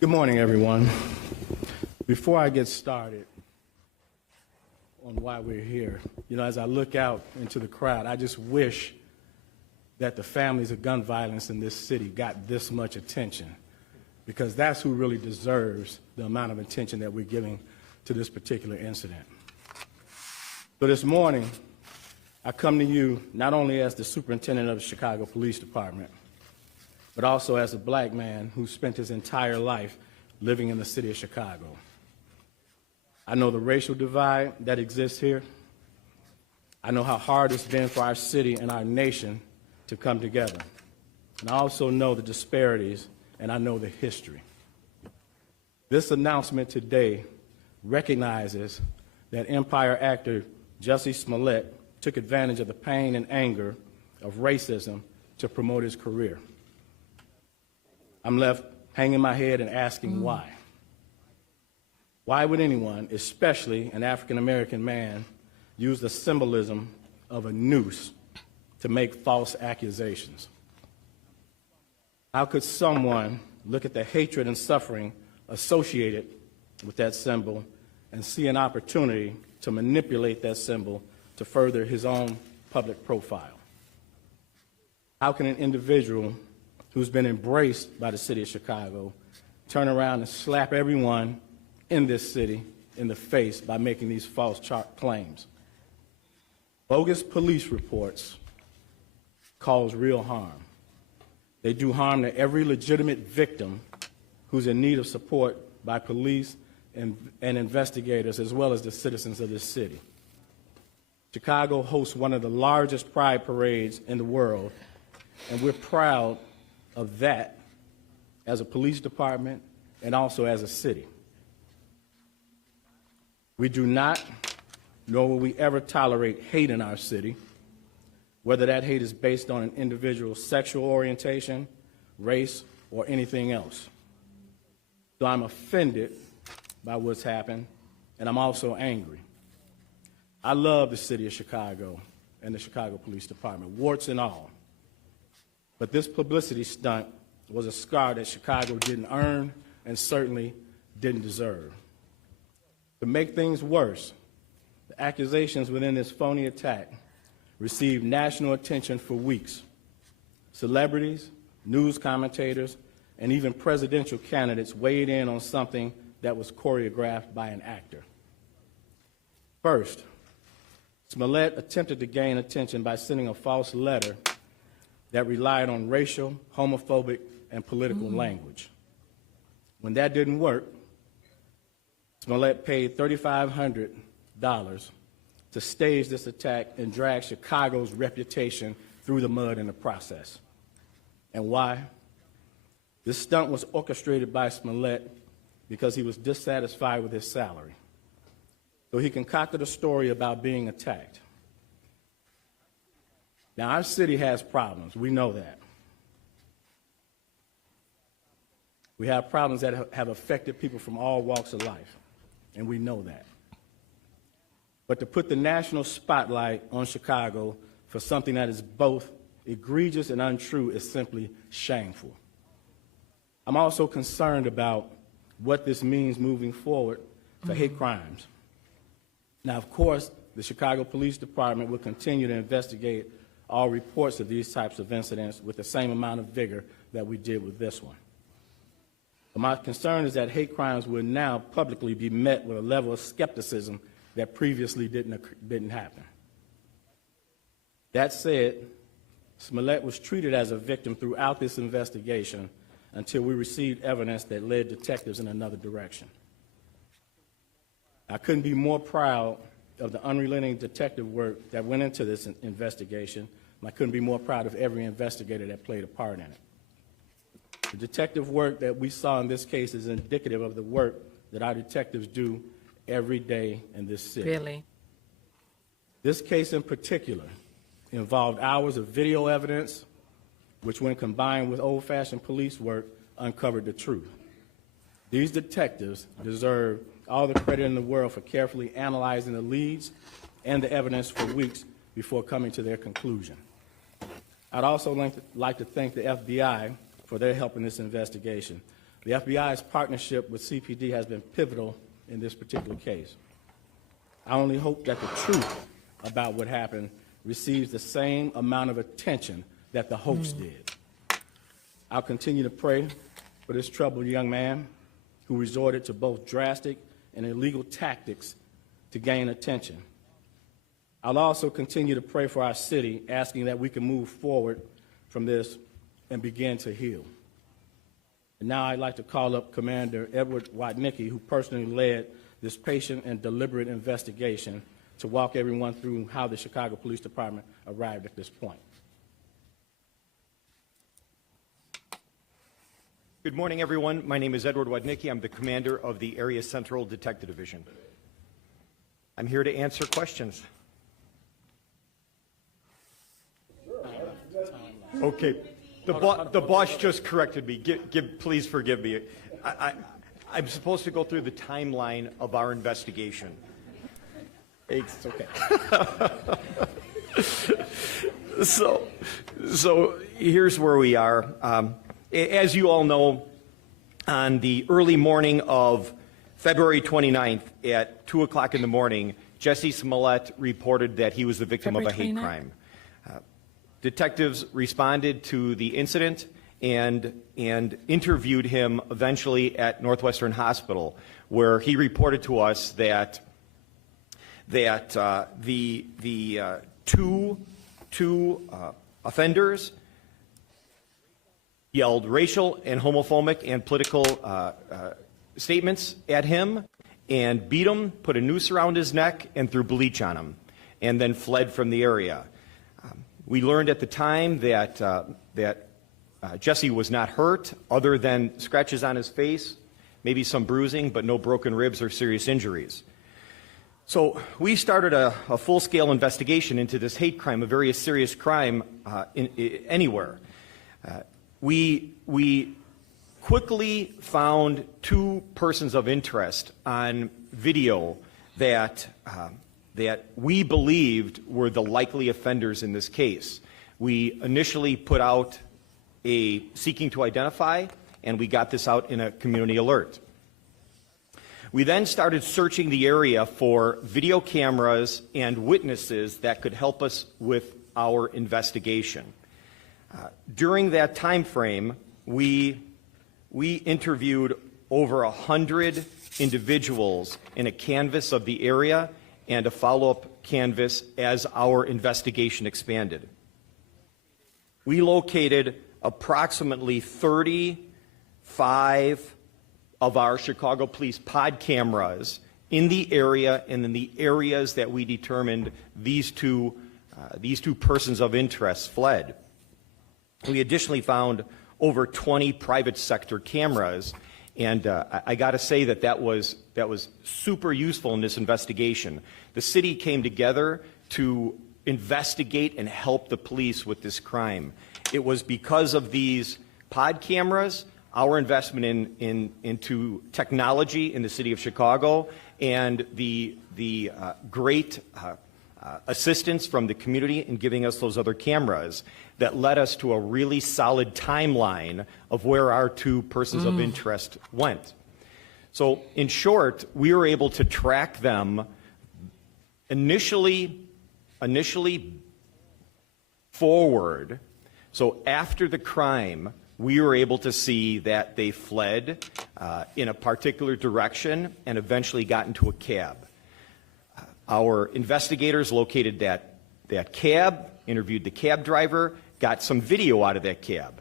Good morning, everyone. Before I get started on why we're here, as I look out into the crowd, I just wish that the families of gun violence in this city got this much attention, because that's who really deserves the amount of attention that we're giving to this particular incident. So this morning, I come to you not only as the superintendent of the Chicago Police Department, but also as a black man who spent his entire life living in the city of Chicago. I know the racial divide that exists here. I know how hard it's been for our city and our nation to come together. And I also know the disparities, and I know the history. This announcement today recognizes that Empire actor Jussie Smollett took advantage of the pain and anger of racism to promote his career. I'm left hanging my head and asking why. Why would anyone, especially an African-American man, use the symbolism of a noose to make false accusations? How could someone look at the hatred and suffering associated with that symbol and see an opportunity to manipulate that symbol to further his own public profile? How can an individual who's been embraced by the city of Chicago turn around and slap everyone in this city in the face by making these false claims? Bogus police reports cause real harm. They do harm to every legitimate victim who's in need of support by police and investigators, as well as the citizens of this city. Chicago hosts one of the largest pride parades in the world, and we're proud of that as a police department and also as a city. We do not, nor will we ever tolerate hate in our city, whether that hate is based on an individual's sexual orientation, race, or anything else. So I'm offended by what's happened, and I'm also angry. I love the city of Chicago and the Chicago Police Department, warts and all. But this publicity stunt was a scar that Chicago didn't earn and certainly didn't deserve. To make things worse, the accusations within this phony attack received national attention for weeks. Celebrities, news commentators, and even presidential candidates weighed in on something that was choreographed by an actor. First, Smollett attempted to gain attention by sending a false letter that relied on racial, homophobic, and political language. When that didn't work, Smollett paid $3,500 to stage this attack and drag Chicago's reputation through the mud in the process. And why? This stunt was orchestrated by Smollett because he was dissatisfied with his salary. So he concocted a story about being attacked. Now, our city has problems. We know that. We have problems that have affected people from all walks of life, and we know that. But to put the national spotlight on Chicago for something that is both egregious and untrue is simply shameful. I'm also concerned about what this means moving forward for hate crimes. Now, of course, the Chicago Police Department will continue to investigate all reports of these types of incidents with the same amount of vigor that we did with this one. But my concern is that hate crimes will now publicly be met with a level of skepticism that previously didn't happen. That said, Smollett was treated as a victim throughout this investigation until we received evidence that led detectives in another direction. I couldn't be more proud of the unrelenting detective work that went into this investigation, and I couldn't be more proud of every investigator that played a part in it. The detective work that we saw in this case is indicative of the work that our detectives do every day in this city. Really? This case in particular involved hours of video evidence, which when combined with old-fashioned police work, uncovered the truth. These detectives deserve all the credit in the world for carefully analyzing the leads and the evidence for weeks before coming to their conclusion. I'd also like to thank the FBI for their help in this investigation. The FBI's partnership with CPD has been pivotal in this particular case. I only hope that the truth about what happened receives the same amount of attention that the hoax did. I'll continue to pray for this troubled young man who resorted to both drastic and illegal tactics to gain attention. I'll also continue to pray for our city, asking that we can move forward from this and begin to heal. And now I'd like to call up Commander Edward Wodnicki, who personally led this patient and deliberate investigation, to walk everyone through how the Chicago Police Department arrived at this point. Good morning, everyone. My name is Edward Wodnicki. I'm the commander of the Area Central Detective Division. I'm here to answer questions. Okay. The boss just corrected me. Please forgive me. I'm supposed to go through the timeline of our investigation. It's okay. So here's where we are. As you all know, on the early morning of February 29th at 2 o'clock in the morning, Jussie Smollett reported that he was the victim of a hate crime. Detectives responded to the incident and interviewed him eventually at Northwestern Hospital, where he reported to us that the two offenders yelled racial and homophobic and political statements at him and beat him, put a noose around his neck, and threw bleach on him, and then fled from the area. We learned at the time that Jussie was not hurt, other than scratches on his face, maybe some bruising, but no broken ribs or serious injuries. So we started a full-scale investigation into this hate crime, a very serious crime anywhere. We quickly found two persons of interest on video that we believed were the likely offenders in this case. We initially put out a seeking to identify, and we got this out in a community alert. We then started searching the area for video cameras and witnesses that could help us with our investigation. During that time frame, we interviewed over 100 individuals in a canvass of the area and a follow-up canvass as our investigation expanded. We located approximately 35 of our Chicago Police pod cameras in the area and in the areas that we determined these two persons of interest fled. We additionally found over 20 private sector cameras, and I got to say that was super useful in this investigation. The city came together to investigate and help the police with this crime. It was because of these pod cameras, our investment into technology in the city of Chicago, and the great assistance from the community in giving us those other cameras that led us to a really solid timeline of where our two persons of interest went. So in short, we were able to track them initially forward. So after the crime, we were able to see that they fled in a particular direction and eventually got into a cab. Our investigators located that cab, interviewed the cab driver, got some video out of that cab,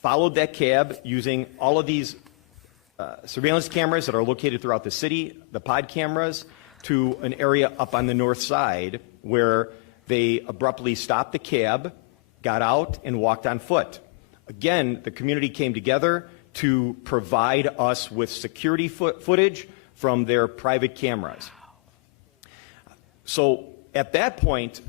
followed that cab using all of these surveillance cameras that are located throughout the city, the pod cameras, to an area up on the north side where they abruptly stopped the cab, got out, and walked on foot. Again, the community came together to provide us with security footage from their private cameras. So at that point,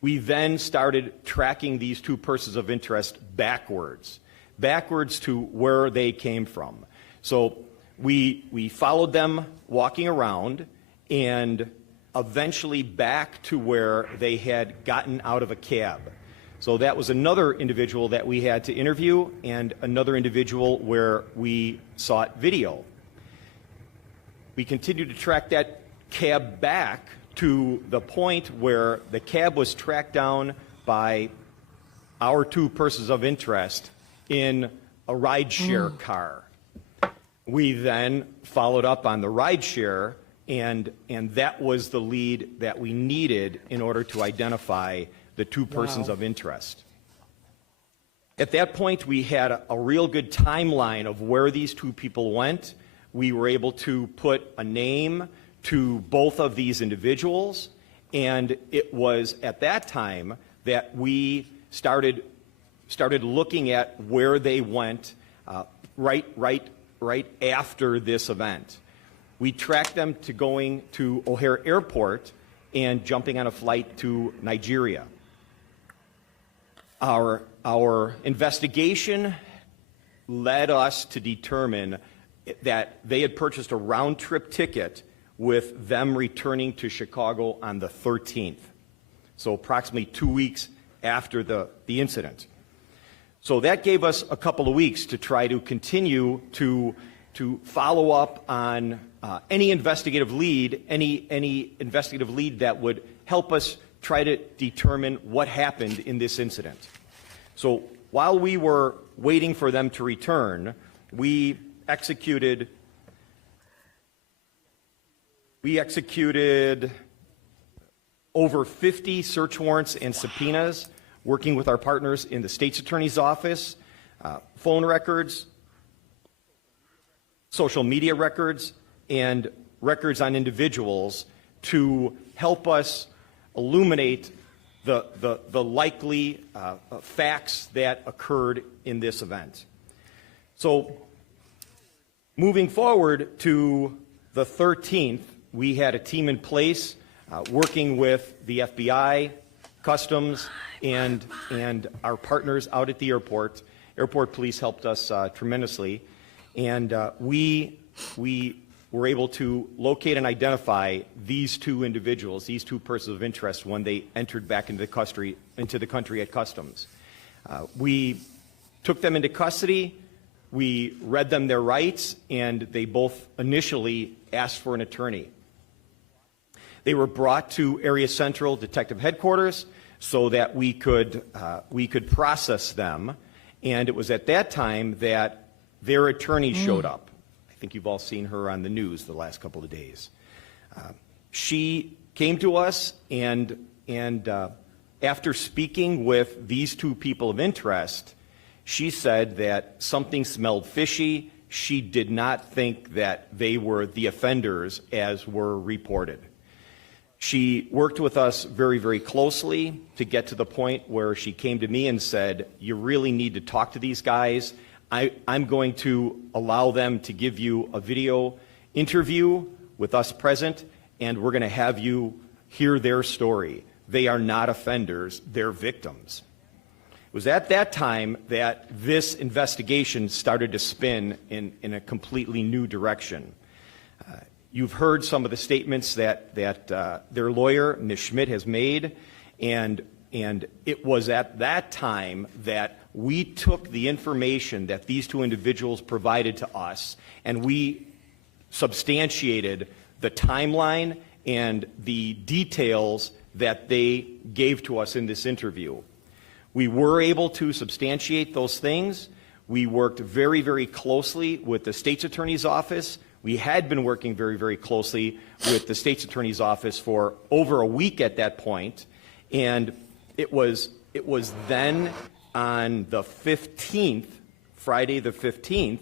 we then started tracking these two persons of interest backwards to where they came from. So we followed them walking around and eventually back to where they had gotten out of a cab. So that was another individual that we had to interview and another individual where we sought video. We continued to track that cab back to the point where the cab was tracked down by our two persons of interest in a rideshare car. We then followed up on the rideshare, and that was the lead that we needed in order to identify the two persons of interest. At that point, we had a real good timeline of where these two people went. We were able to put a name to both of these individuals, and it was at that time that we started looking at where they went right after this event. We tracked them to going to O'Hare Airport and jumping on a flight to Nigeria. Our investigation led us to determine that they had purchased a round-trip ticket with them returning to Chicago on the 13th, so approximately 2 weeks after the incident. So that gave us a couple of weeks to try to continue to follow up on any investigative lead, any investigative lead that would help us try to determine what happened in this incident. So while we were waiting for them to return, we executed over 50 search warrants and subpoenas, working with our partners in the state's attorney's office, phone records, social media records, and records on individuals to help us illuminate the likely facts that occurred in this event. So moving forward to the 13th, we had a team in place working with the FBI, Customs, and our partners out at the airport. Airport police helped us tremendously, and we were able to locate and identify these two individuals, these two persons of interest, when they entered back into the country at Customs. We took them into custody. We read them their rights, and they both initially asked for an attorney. They were brought to Area Central Detective Headquarters so that we could process them, and it was at that time that their attorney showed up. I think you've all seen her on the news the last couple of days. She came to us, and after speaking with these two people of interest, she said that something smelled fishy. She did not think that they were the offenders as were reported. She worked with us very, very closely to get to the point where she came to me and said, "You really need to talk to these guys. I'm going to allow them to give you a video interview with us present, and we're going to have you hear their story. They are not offenders, they're victims." It was at that time that this investigation started to spin in a completely new direction. You've heard some of the statements that their lawyer, Ms. Schmidt, has made, and it was at that time that we took the information that these two individuals provided to us, and we substantiated the timeline and the details that they gave to us in this interview. We were able to substantiate those things. We worked very, very closely with the state's attorney's office. We had been working very, very closely with the state's attorney's office for over a week at that point, and it was then on the 15th, Friday the 15th,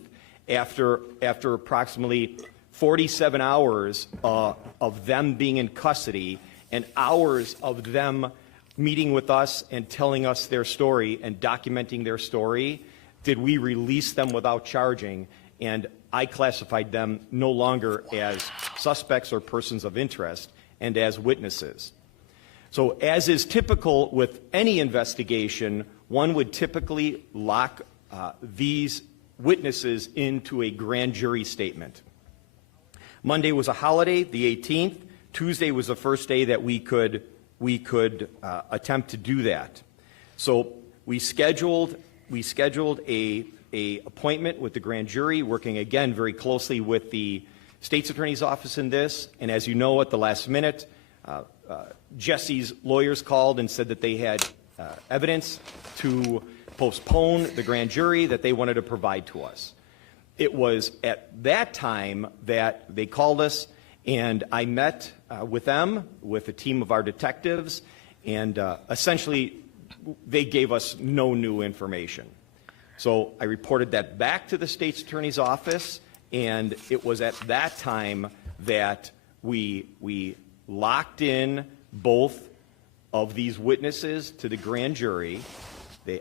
after approximately 47 hours of them being in custody and hours of them meeting with us and telling us their story and documenting their story, did we release them without charging, and I classified them no longer as suspects or persons of interest and as witnesses. So as is typical with any investigation, one would typically lock these witnesses into a grand jury statement. Monday was a holiday, the 18th. Tuesday was the first day that we could attempt to do that. So we scheduled a appointment with the grand jury, working again very closely with the state's attorney's office in this. And as you know, at the last minute, Jussie's lawyers called and said that they had evidence to postpone the grand jury that they wanted to provide to us. It was at that time that they called us, and I met with them, with a team of our detectives, and essentially they gave us no new information. So I reported that back to the state's attorney's office, and it was at that time that we locked in both of these witnesses to the grand jury.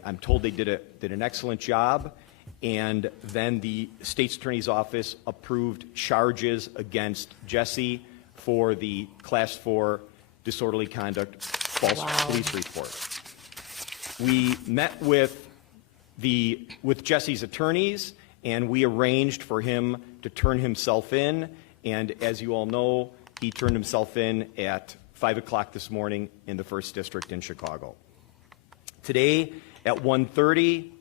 I'm told they did an excellent job, and then the state's attorney's office approved charges against Jussie for the Class 4 disorderly conduct false police report. We met with Jussie's attorneys, and we arranged for him to turn himself in, and as you all know, he turned himself in at 5 o'clock this morning in the 1st District in Chicago. Today at 1:30,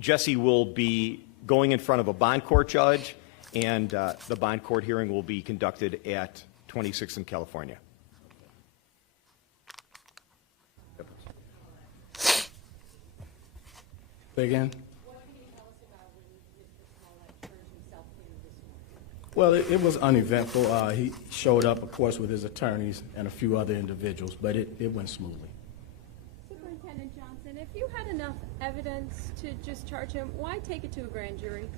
Jussie will be going in front of a bond court judge, and the bond court hearing will be conducted at 26th in California. Say again? What can you tell us about when Mr. Smollett turned himself in this morning? Well, it was uneventful. He showed up, of course, with his attorneys and a few other individuals, but it went smoothly. Superintendent Johnson, if you had enough evidence to just charge him, why take it to a grand jury?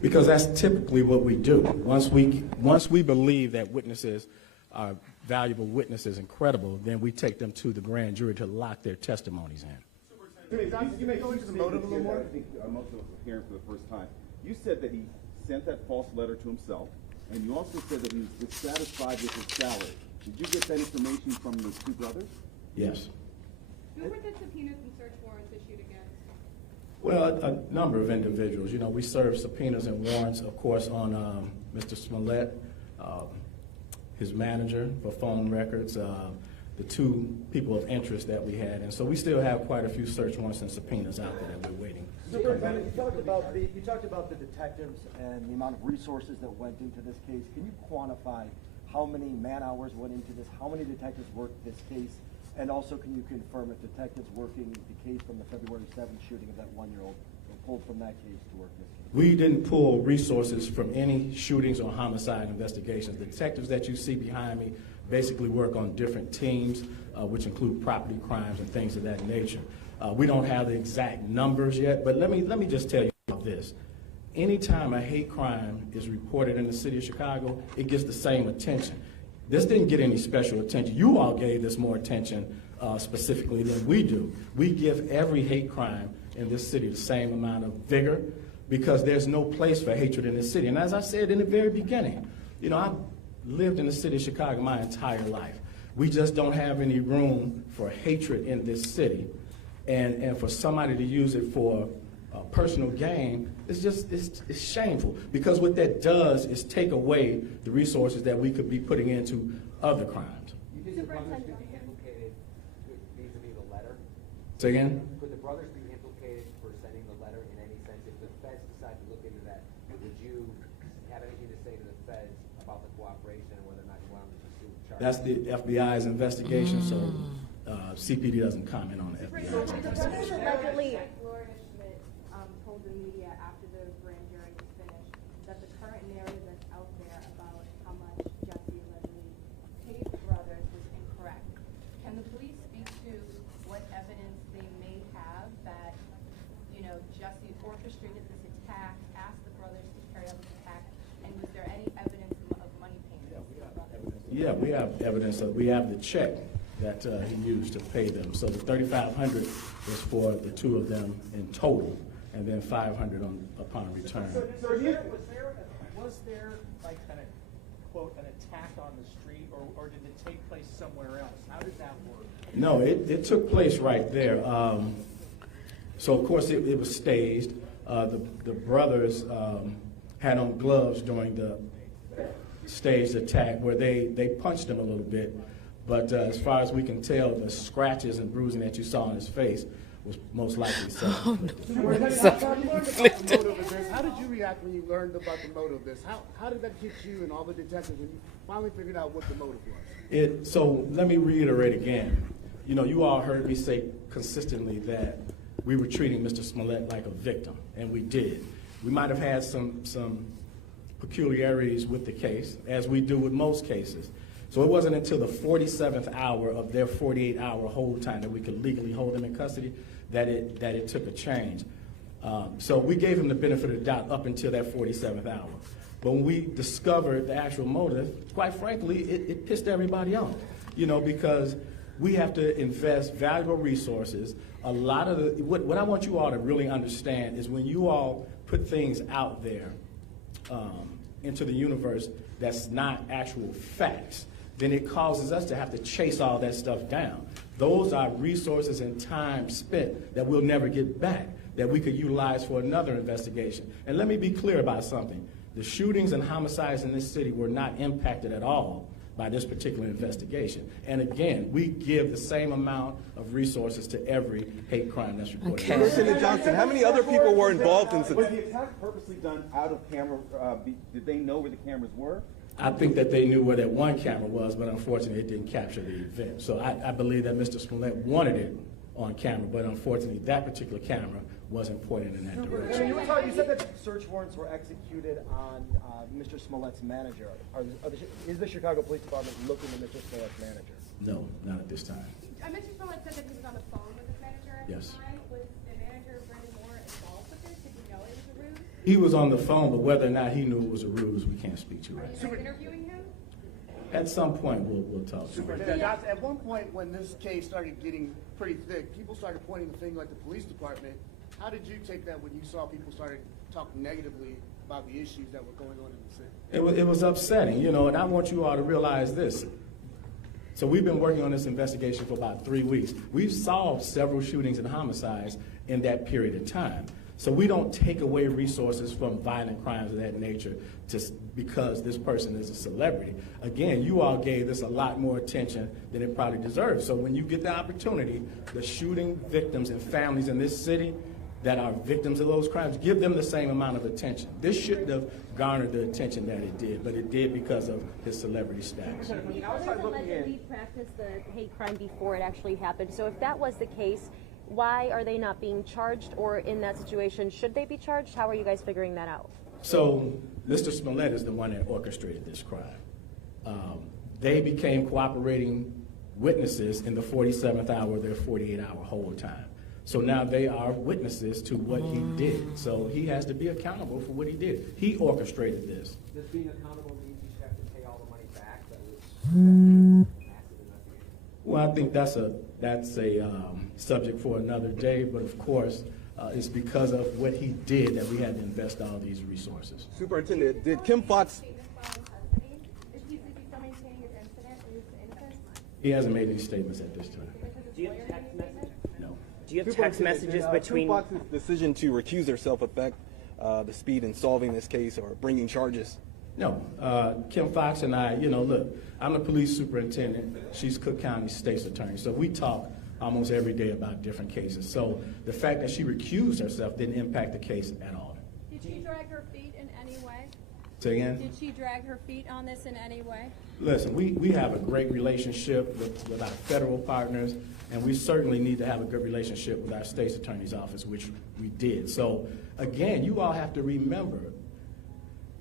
Because that's typically what we do. Once we believe that witnesses are valuable witnesses and credible, then we take them to the grand jury to lock their testimonies in. You may go into the motive a little more? I think most of us are hearing for the first time. You said that he sent that false letter to himself, and you also said that he was dissatisfied with his salary. Did you get that information from the two brothers? Yes. Who were the subpoenas and search warrants issued against? Well, a number of individuals. You know, we served subpoenas and warrants, of course, on Mr. Smollett, his manager for phone records, the two people of interest that we had. And so we still have quite a few search warrants and subpoenas out there that we're waiting. Superintendent, you talked about the detectives and the amount of resources that went into this case. Can you quantify how many man-hours went into this, how many detectives worked this case, and also can you confirm if detectives working the case from the February 7th shooting of that one-year-old were pulled from that case to work this case? We didn't pull resources from any shootings or homicide investigations. The detectives that you see behind me basically work on different teams, which include property crimes and things of that nature. We don't have the exact numbers yet, but let me just tell you about this. Anytime a hate crime is reported in the city of Chicago, it gets the same attention. This didn't get any special attention. You all gave this more attention specifically than we do. We give every hate crime in this city the same amount of vigor because there's no place for hatred in this city. And as I said in the very beginning, you know, I've lived in the city of Chicago my entire life. We just don't have any room for hatred in this city. And for somebody to use it for personal gain, it's shameful. Because what that does is take away the resources that we could be putting into other crimes. You think the brothers could be implicated vis-a-vis the letter? Say again? Could the brothers be implicated for sending the letter in any sense? If the feds decide to look into that, would you have anything to say to the feds about the cooperation and whether or not you want them to pursue charges? That's the FBI's investigation, so CPD doesn't comment on the FBI's investigation. Florida Schmidt told the media after the grand jury was finished that the current narrative that's out there about how much Jussie allegedly paid the brothers was incorrect. Can the police speak to what evidence they may have that, you know, Jussie orchestrated this attack, asked the brothers to carry out this attack, and was there any evidence of money payments? Yeah, we have evidence of, we have the check that he used to pay them. So the $3,500 was for the two of them in total, and then $500 upon return. So was there like an quote an attack on the street, or did it take place somewhere else? How did that work? No, it took place right there. So of course it was staged. The brothers had on gloves during the staged attack, where they punched him a little bit. But as far as we can tell, the scratches and bruising that you saw on his face was most likely self-inflicted. You learned about the motive of this. How did you react when you learned about the motive of this? How did that hit you and all the detectives when you finally figured out what the motive was? So let me reiterate again. You know, you all heard me say consistently that we were treating Mr. Smollett like a victim, and we did. We might have had some peculiarities with the case, as we do with most cases. So it wasn't until the 47th hour of their 48-hour hold time that we could legally hold them in custody that it took a change. So we gave him the benefit of the doubt up until that 47th hour. But when we discovered the actual motive, quite frankly, it pissed everybody off, you know, because we have to invest valuable resources. A lot of what I want you all to really understand is when you all put things out there into the universe that's not actual facts, then it causes us to have to chase all that stuff down. Those are resources and time spent that we'll never get back, that we could utilize for another investigation. And let me be clear about something. The shootings and homicides in this city were not impacted at all by this particular investigation. And again, we give the same amount of resources to every hate crime that's reported. Okay. Superintendent Johnson, how many other people were involved in this? Was the attack purposely done out of camera? Did they know where the cameras were? I think that they knew where that one camera was, but unfortunately it didn't capture the event. So I believe that Mr. Smollett wanted it on camera, but unfortunately that particular camera wasn't pointed in that direction. You said that search warrants were executed on Mr. Smollett's manager. Is the Chicago Police Department looking at Mr. Smollett's manager? No, not at this time. Mr. Smollett said that he was on the phone with his manager at Yes. the time. Was the manager, Brendan Moore, involved with this? Did he know it was a ruse? He was on the phone, but whether or not he knew it was a ruse, we can't speak to right now. Are you interviewing him? At some point, we'll talk to him. Superintendent Johnson, at one point when this case started getting pretty thick, people started pointing the finger at the police department. How did you take that when you saw people started talking negatively about the issues that were going on in the city? It was upsetting, you know, and I want you all to realize this. So we've been working on this investigation for about 3 weeks. We've solved several shootings and homicides in that period of time. So we don't take away resources from violent crimes of that nature just because this person is a celebrity. Again, you all gave this a lot more attention than it probably deserves. So when you get the opportunity, the shooting victims and families in this city that are victims of those crimes, give them the same amount of attention. This shouldn't have garnered the attention that it did, but it did because of his celebrity status. The others allegedly practiced the hate crime before it actually happened. So if that was the case, why are they not being charged? Or in that situation, should they be charged? How are you guys figuring that out? So Mr. Smollett is the one that orchestrated this crime. They became cooperating witnesses in the 47th hour of their 48-hour hold time. So now they are witnesses to what he did. So he has to be accountable for what he did. He orchestrated this. Does being accountable mean you should have to pay all the money back? That was massive investigation. Well, I think that's a subject for another day, but of course, it's because of what he did that we had to invest all these resources. Superintendent, did Kim Fox? He hasn't made any statements at this time. Do you have text messages? No. Do you have text messages between? Kim Fox's decision to recuse herself affect the speed in solving this case or bringing charges? No. Kim Fox and I, you know, look, I'm the police superintendent. She's Cook County State's attorney. So we talk almost every day about different cases. So the fact that she recused herself didn't impact the case at all. Did she drag her feet in any way? Say again? Did she drag her feet on this in any way? Listen, we have a great relationship with our federal partners, and we certainly need to have a good relationship with our state's attorney's office, which we did. So again, you all have to remember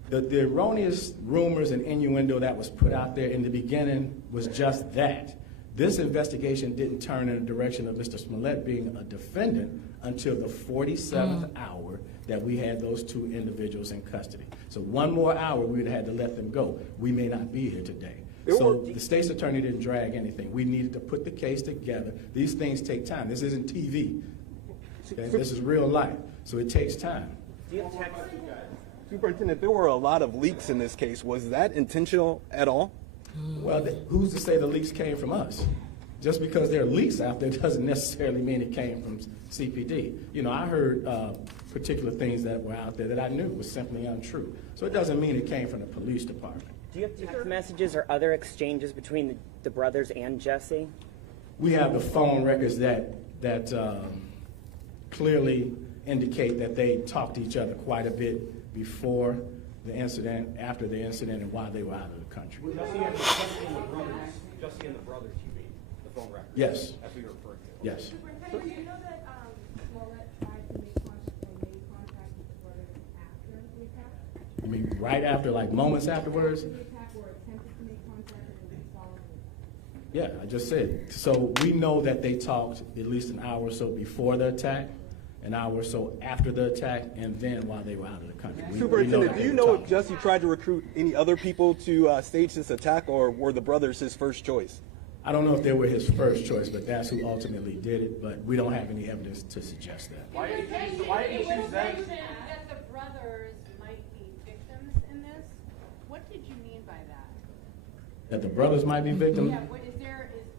the erroneous rumors and innuendo that was put out there in the beginning was just that. This investigation didn't turn in the direction of Mr. Smollett being a defendant until the 47th hour that we had those two individuals in custody. So one more hour, we would have had to let them go. We may not be here today. So the state's attorney didn't drag anything. We needed to put the case together. These things take time. This isn't TV. Okay? This is real life. So it takes time. Do you have text? Superintendent, there were a lot of leaks in this case. Was that intentional at all? Well, who's to say the leaks came from us? Just because there are leaks out there doesn't necessarily mean it came from CPD. You know, I heard particular things that were out there that I knew was simply untrue. So it doesn't mean it came from the police department. Do you have text messages or other exchanges between the brothers and Jussie? We have the phone records that clearly indicate that they talked to each other quite a bit before the incident, after the incident, and while they were out of the country. Jussie and the brothers, you mean, the phone records? Yes. That's what you're referring to. Yes. Superintendent, do you know that Smollett tried to make contact with the brothers after the attack? You mean right after, like moments afterwards? After the attack, or attempted to make contact and then followed it? Yeah, I just said. So we know that they talked at least an hour or so before the attack, an hour or so after the attack, and then while they were out of the country. Superintendent, do you know if Jussie tried to recruit any other people to stage this attack, or were the brothers his first choice? I don't know if they were his first choice, but that's who ultimately did it, but we don't have any evidence to suggest that. Why did you choose them? That the brothers might be victims in this? What did you mean by that? That the brothers might be victims? Yeah,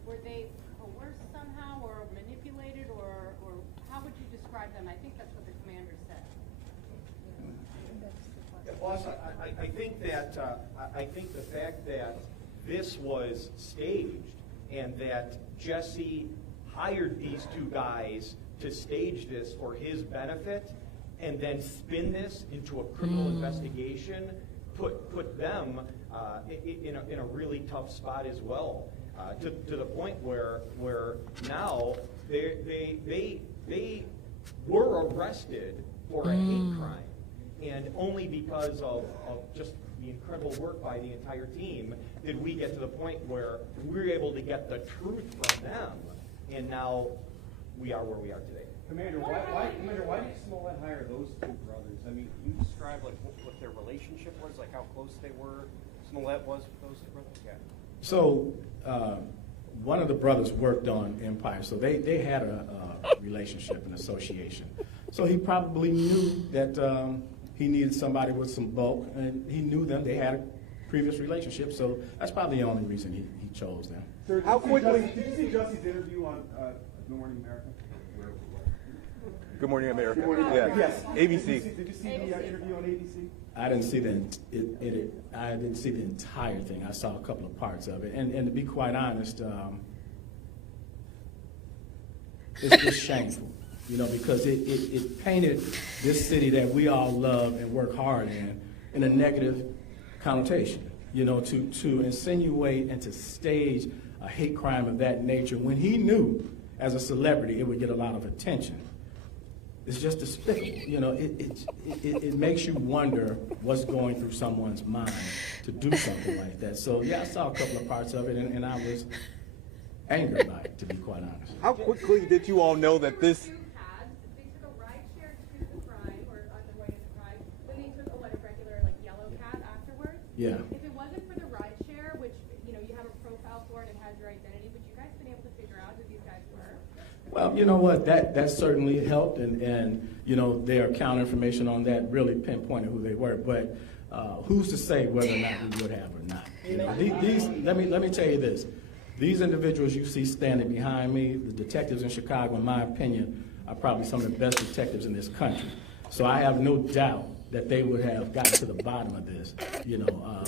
were they coerced somehow or manipulated or how would you describe them? I think that's what the commander said. Boss, I think that I think the fact that this was staged and that Jussie hired these two guys to stage this for his benefit and then spin this into a criminal investigation put them in a really tough spot as well, to the point where now they were arrested for a hate crime. And only because of just the incredible work by the entire team did we get to the point where we were able to get the truth from them, and now we are where we are today. Commander, why did Smollett hire those two brothers? I mean, you described like what their relationship was, like how close they were. Smollett was with those two brothers. Yeah. So one of the brothers worked on Empire, so they had a relationship, an association. So he probably knew that he needed somebody with some bulk, and he knew them. They had a previous relationship, so that's probably the only reason he chose them. Sir, How quickly? Did you see Jussie's interview on Good Morning America? Good Morning, America. Good Morning Yeah. Yes. ABC. Did you see the interview on ABC? I didn't see I didn't see the entire thing. I saw a couple of parts of it, and to be quite honest, it's just shameful, you know, because it painted this city that we all love and work hard in a negative connotation, you know, to insinuate and to stage a hate crime of that nature when he knew as a celebrity it would get a lot of attention. It's just despicable, you know. It makes you wonder what's going through someone's mind to do something like that. So yeah, I saw a couple of parts of it, and I was angry by it, to be quite honest. How quickly did you all know that this? They took a ride share to the crime, or on the way to the crime, then they took a regular yellow cab afterwards. Yeah. If it wasn't for the ride share, which you have a profile for it and has your identity, would you guys been able to figure out who these guys were? Well, you know what, that certainly helped, and you know, their account information on that really pinpointed who they were. But who's to say whether or not we would have or not? You know, let me tell you this: these individuals you see standing behind me, the detectives in Chicago, in my opinion, are probably some of the best detectives in this country. So I have no doubt that they would have gotten to the bottom of this. You know,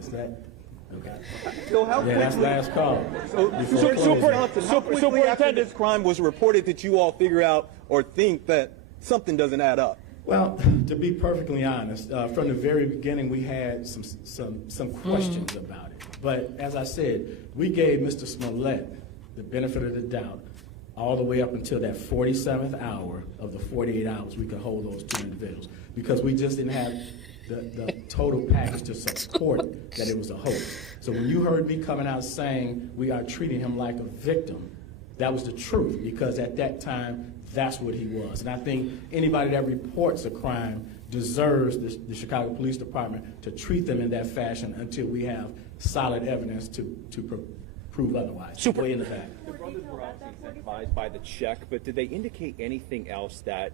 is that? Okay. So how quickly? That's last call. How quickly after this crime was reported that you all figure out or think that something doesn't add up? Well, to be perfectly honest, from the very beginning we had some questions about it. But as I said, we gave Mr. Smollett the benefit of the doubt all the way up until that 47th hour of the 48 hours we could hold those two individuals, because we just didn't have the total package to support that it was a hoax. So when you heard me coming out saying we are treating him like a victim, that was the truth, because at that time, that's what he was. And I think anybody that reports a crime deserves the Chicago Police Department to treat them in that fashion until we have solid evidence to prove otherwise. Way in the back. The brothers were obviously advised by the check, but did they indicate anything else that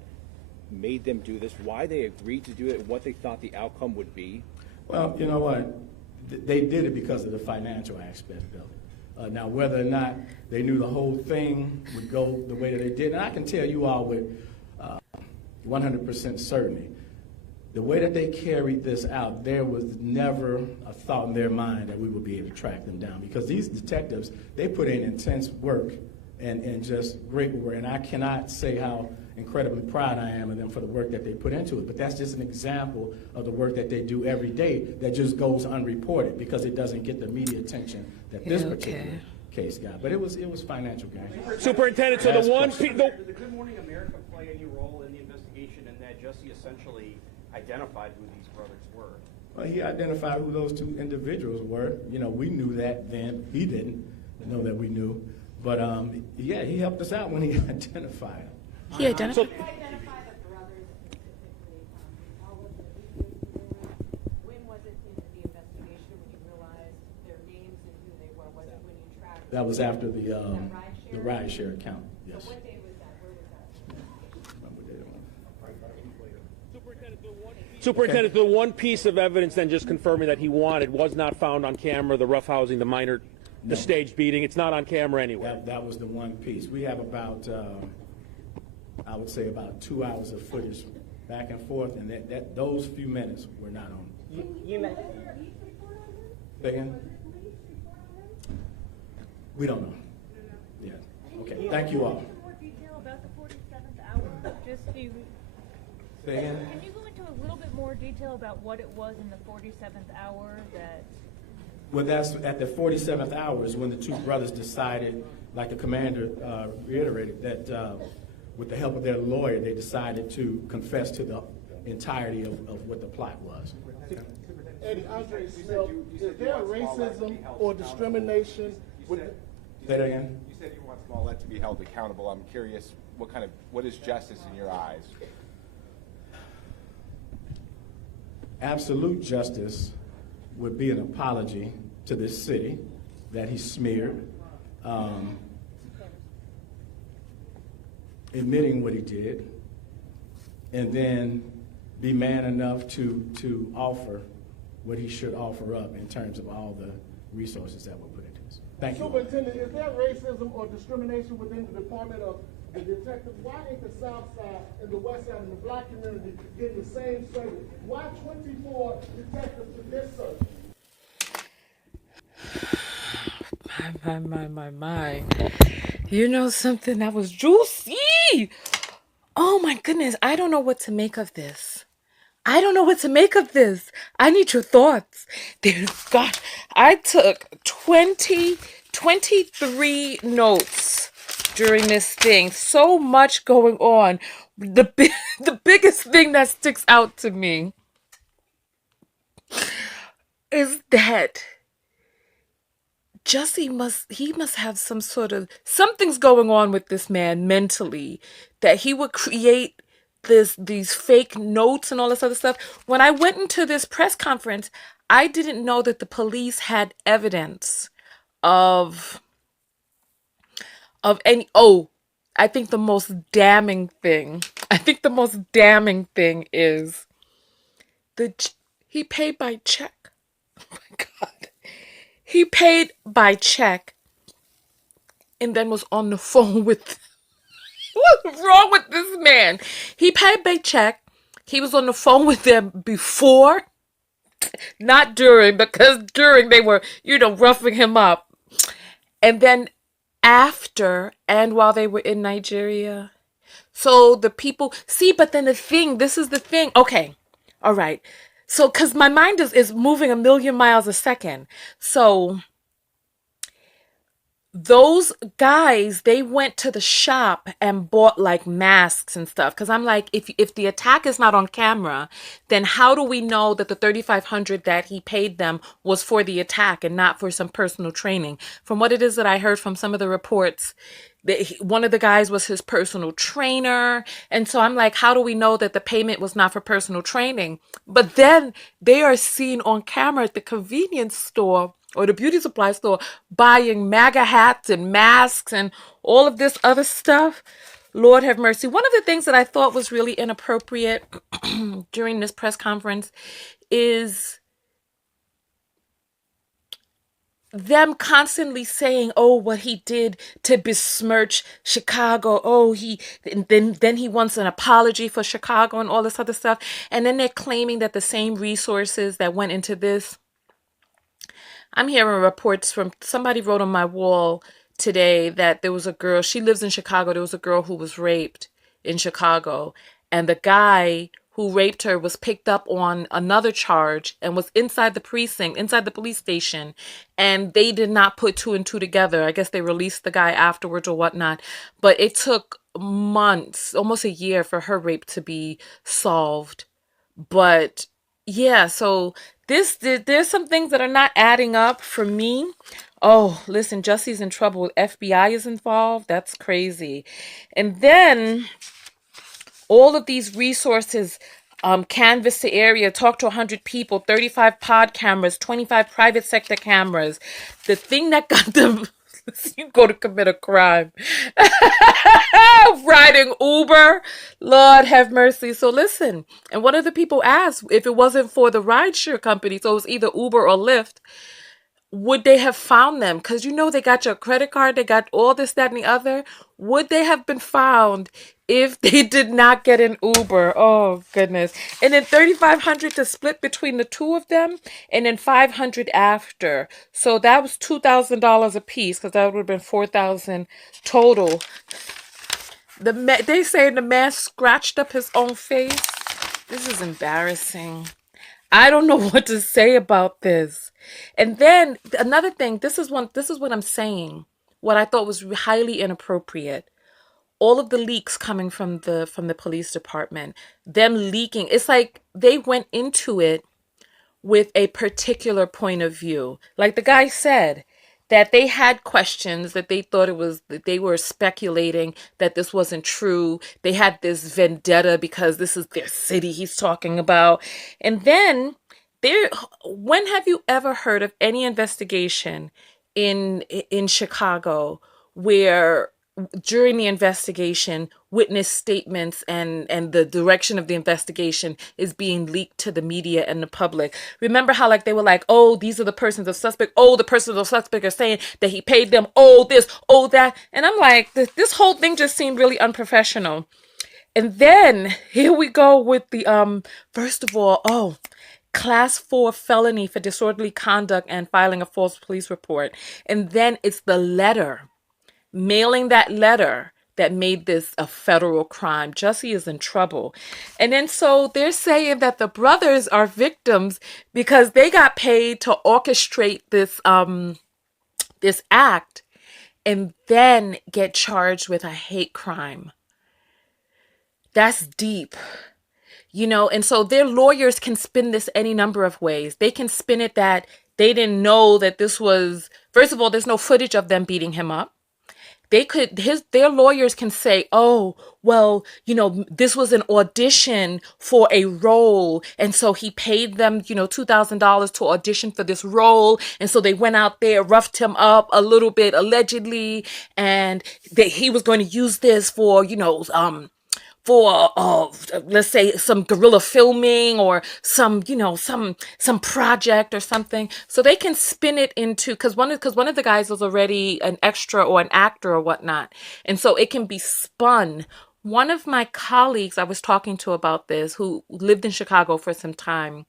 made them do this, why they agreed to do it, and what they thought the outcome would be? Well, you know what? They did it because of the financial aspect of it. Now, whether or not they knew the whole thing would go the way that they did, and I can tell you all with 100% certainty, the way that they carried this out, there was never a thought in their mind that we would be able to track them down, because these detectives, they put in intense work and just great work, and I cannot say how incredibly proud I am of them for the work that they put into it. But that's just an example of the work that they do every day that just goes unreported because it doesn't get the media attention that this particular case got. But it was financial gain. Superintendent, so Last the one, question. did Good Morning America play any role in the investigation in that Jussie essentially identified who these brothers were? Well, he identified who those two individuals were. You know, we knew that then. He didn't know that we knew. But yeah, he helped us out when he identified them. He identified. Can you identify the brothers specifically? How was it? When was it in the investigation when you realized their names and who they were? Was it when you tracked? That was after the rideshare? rideshare account. Yes. So what day was that? Where was that? Remember what day it was. Superintendent, the one piece of evidence then just confirming that he wanted was not found on camera, the roughhousing, the minor, the stage beating. It's not on camera anywhere. That was the one piece. We have about, I would say about 2 hours of footage back and forth, and those few minutes were not on. You meant. Say again? We don't know. Yeah. Okay. Thank you all. More detail about the 47th hour? Just to, Say again? can you go into a little bit more detail about what it was in the 47th hour that? Well, that's at the 47th hour is when the two brothers decided, like the commander reiterated, that with the help of their lawyer, they decided to confess to the entirety of what the plot was. Eddie, Andre Smith, is there racism or discrimination? Say that again? You said you want Smollett to be held accountable. I'm curious, what is justice in your eyes? Absolute justice would be an apology to this city that he smeared, admitting what he did, and then be man enough to offer what he should offer up in terms of all the resources that were put into this. Thank you. Superintendent, is there racism or discrimination within the Department of the Detective? Why ain't the South Side and the West Side and the Black community getting the same service? Why 24 detectives for this service? My. You know something that was juicy? Oh my goodness, I don't know what to make of this. I need your thoughts. Gosh, I took 23 notes during this thing. So much going on. The biggest thing that sticks out to me is that Jussie must have something's going on with this man mentally, that he would create these fake notes and all this other stuff. When I went into this press conference, I didn't know that the police had evidence of any. Oh, I think the most damning thing is he paid by check. Oh my God. He paid by check and then was on the phone with. What's wrong with this man? He paid by check. He was on the phone with them before, not during, because during they were, roughing him up. And then after and while they were in Nigeria. So the people, but then this is the thing. Okay. All right. So, because my mind is moving a million miles a second. So, those guys, they went to the shop and bought like masks and stuff. Because I'm like, if the attack is not on camera, then how do we know that the $3,500 that he paid them was for the attack and not for some personal training? From what it is that I heard from some of the reports, one of the guys was his personal trainer. And so I'm like, how do we know that the payment was not for personal training? But then they are seen on camera at the convenience store or the beauty supply store buying MAGA hats and masks and all of this other stuff. Lord have mercy. One of the things that I thought was really inappropriate during this press conference is them constantly saying, oh, what he did to besmirch Chicago. Oh, then he wants an apology for Chicago and all this other stuff. And then they're claiming that the same resources that went into this. I'm hearing reports from somebody wrote on my wall today that there was a girl, she lives in Chicago. There was a girl who was raped in Chicago, and the guy who raped her was picked up on another charge and was inside the precinct, inside the police station, and they did not put two and two together. I guess they released the guy afterwards or whatnot, but it took months, almost a year, for her rape to be solved. But yeah, so there's some things that are not adding up for me. Oh, listen, Jussie's in trouble. FBI is involved. That's crazy. And then all of these resources, canvass the area, talk to 100 people, 35 pod cameras, 25 private sector cameras. The thing that got them, you go to commit a crime. Riding Uber, Lord have mercy. So listen, and one of the people asked if it wasn't for the rideshare company, so it was either Uber or Lyft, would they have found them? Because you know they got your credit card, they got all this, that, and the other. Would they have been found if they did not get an Uber? Oh, goodness. And then $3,500 to split between the two of them, and then $500 after. So that was $2,000 a piece, because that would have been $4,000 total. They say the man scratched up his own face. This is embarrassing. I don't know what to say about this. And then another thing, this is what I'm saying. What I thought was highly inappropriate. All of the leaks coming from the police department, them leaking. It's like they went into it with a particular point of view. Like the guy said, that they had questions, that they thought that they were speculating that this wasn't true. They had this vendetta because this is their city he's talking about. And then when have you ever heard of any investigation in Chicago where during the investigation, witness statements and the direction of the investigation is being leaked to the media and the public? Remember how like they were like, oh, these are the persons of suspect. Oh, the persons of suspect are saying that he paid them. Oh, this, oh, that. And I'm like, this whole thing just seemed really unprofessional. And then here we go with the, first of all, Class 4 felony for disorderly conduct and filing a false police report. And then it's the letter, mailing that letter, that made this a federal crime. Jussie is in trouble. And then so they're saying that the brothers are victims because they got paid to orchestrate this act and then get charged with a hate crime. That's deep. You know, and so their lawyers can spin this any number of ways. They can spin it that they didn't know that this was, first of all, there's no footage of them beating him up. Their lawyers can say, oh, well, you know, this was an audition for a role. And so he paid them, you know, $2,000 to audition for this role. And so they went out there, roughed him up a little bit, allegedly. And he was going to use this for, you know, let's say some guerrilla filming or some, you know, some project or something. So they can spin it into, because one of the guys was already an extra or an actor or whatnot. And so it can be spun. One of my colleagues I was talking to about this, who lived in Chicago for some time,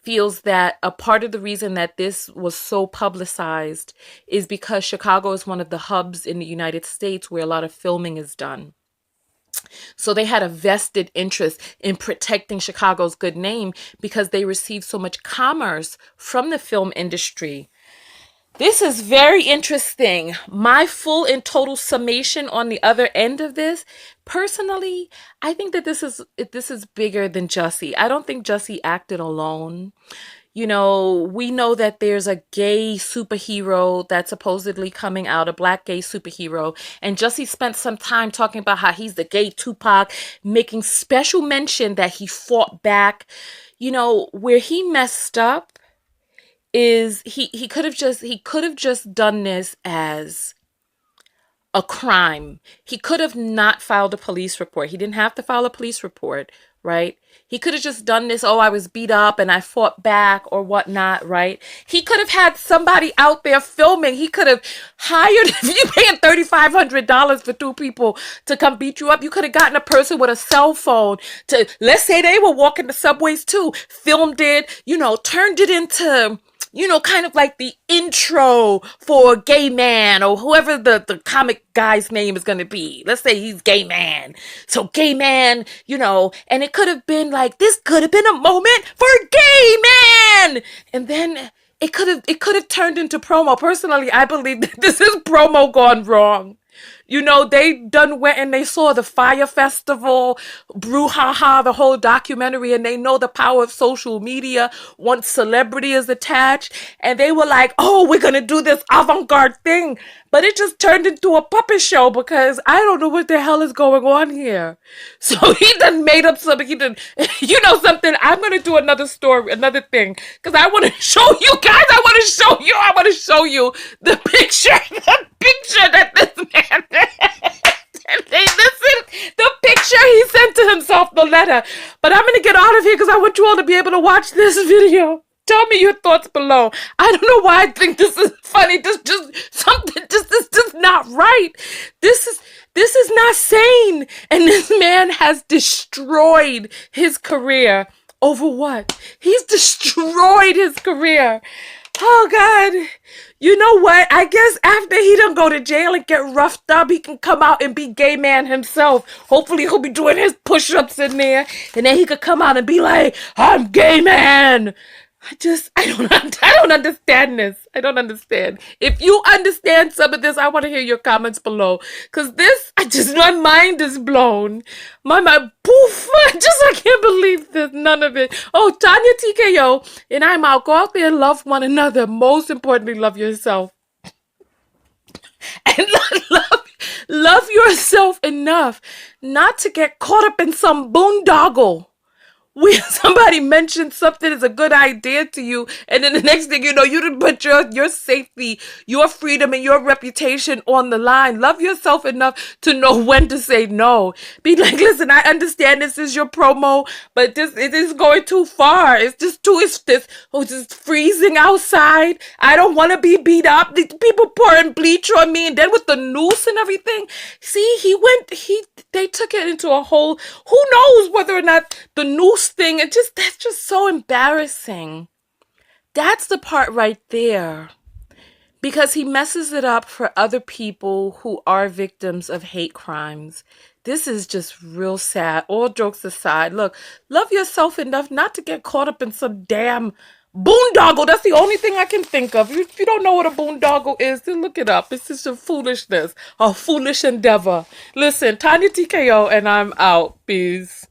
feels that a part of the reason that this was so publicized is because Chicago is one of the hubs in the United States where a lot of filming is done. So they had a vested interest in protecting Chicago's good name because they received so much commerce from the film industry. This is very interesting. My full and total summation on the other end of this, personally, I think that this is bigger than Jussie. I don't think Jussie acted alone. You know, we know that there's a gay superhero that's supposedly coming out, a black gay superhero. And Jussie spent some time talking about how he's the gay Tupac, making special mention that he fought back. You know, where he messed up is he could have just done this as a crime. He could have not filed a police report. He didn't have to file a police report, right? He could have just done this, oh, I was beat up and I fought back or whatnot, right? He could have had somebody out there filming. He could have hired, if you paying $3,500 for two people to come beat you up, you could have gotten a person with a cell phone to, let's say they were walking the subways too, filmed it, you know, turned it into kind of like the intro for a gay man or whoever the comic guy's name is going to be. Let's say he's gay man. So gay man, and it could have been like, this could have been a moment for gay man. And then it could have turned into promo. Personally, I believe that this is promo gone wrong. They done went and they saw the Fire Festival, brouhaha, the whole documentary, and they know the power of social media once celebrity is attached. And they were like, oh, we're going to do this avant-garde thing. But it just turned into a puppet show because I don't know what the hell is going on here. So he done made up something. He done, something. I'm going to do another story, another thing. Because I want to show you guys. I want to show you the picture that this man Listen, the picture he sent to himself, the letter. But I'm going to get out of here because I want you all to be able to watch this video. Tell me your thoughts below. I don't know why I think this is funny. This is just not right. This is not sane. And this man has destroyed his career. Over what? He's destroyed his career. Oh, God. You know what? I guess after he done go to jail and get roughed up, he can come out and be gay man himself. Hopefully he'll be doing his push-ups in there. And then he could come out and be like, I'm gay man. I don't understand this. I don't understand. If you understand some of this, I want to hear your comments below. Because my mind is blown. My mind, poof. I can't believe this. None of it. Oh, TonyaTko, and I'm out. Go out there and love one another. Most importantly, love yourself. And love yourself enough not to get caught up in some boondoggle. When somebody mentions something is a good idea to you, and then the next thing you know, you done put your safety, your freedom, and your reputation on the line. Love yourself enough to know when to say no. Be like, listen, I understand this is your promo, but it is going too far. It's just freezing outside. I don't want to be beat up. These people pouring bleach on me, and then with the noose and everything. See, they took it into a whole, who knows whether or not the noose thing, that's just so embarrassing. That's the part right there. Because he messes it up for other people who are victims of hate crimes. This is just real sad. All jokes aside, look, love yourself enough not to get caught up in some damn boondoggle. That's the only thing I can think of. If you don't know what a boondoggle is, then look it up. It's just a foolishness, a foolish endeavor. Listen, TonyaTko, and I'm out. Peace.